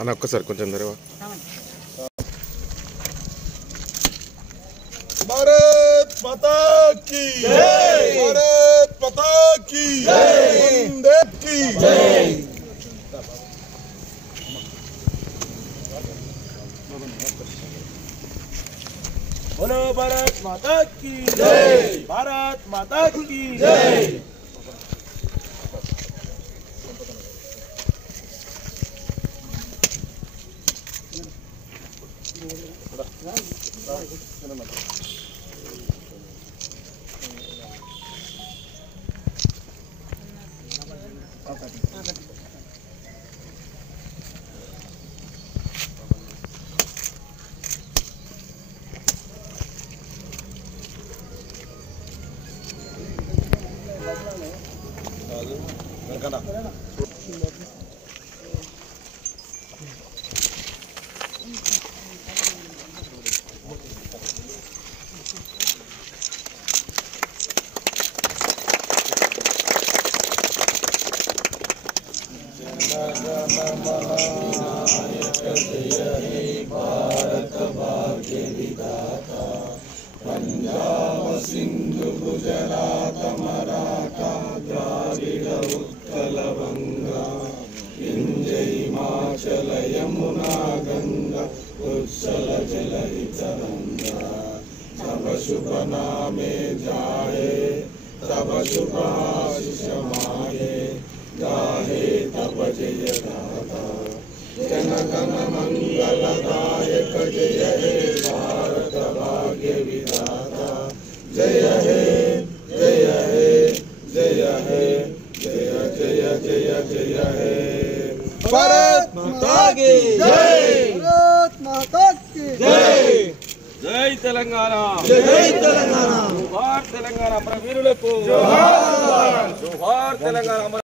అన్న ఒక్కసారి కొంచెం ధరవా. भारत माता की जय, भारत माता की जय, वंदे की जय। बोलो भारत माता की जय, भारत माता की जय। भारत भाग्य विधाता पंजाब सिंधु गुजरात मराठा द्राविड़ उत्कल बंगा विंध्य हिमाचल यमुना गंगा उत्सल जलधि तरंगा। तब शुभ नामे जाए तब शुभ आशीष माहे गाहे तब जय गाथा। जन गण मंगलदायक जय हे भारत भाग्य विधाता जय हे जय हे जय हे जय जय जय जय हे। भारत माता की जय, भारत माता की जय। जय तेलंगाना, जय तेलंगाना, जोहार तेलंगाना वीरुలకు जोहार, जोहार तेलंगाना।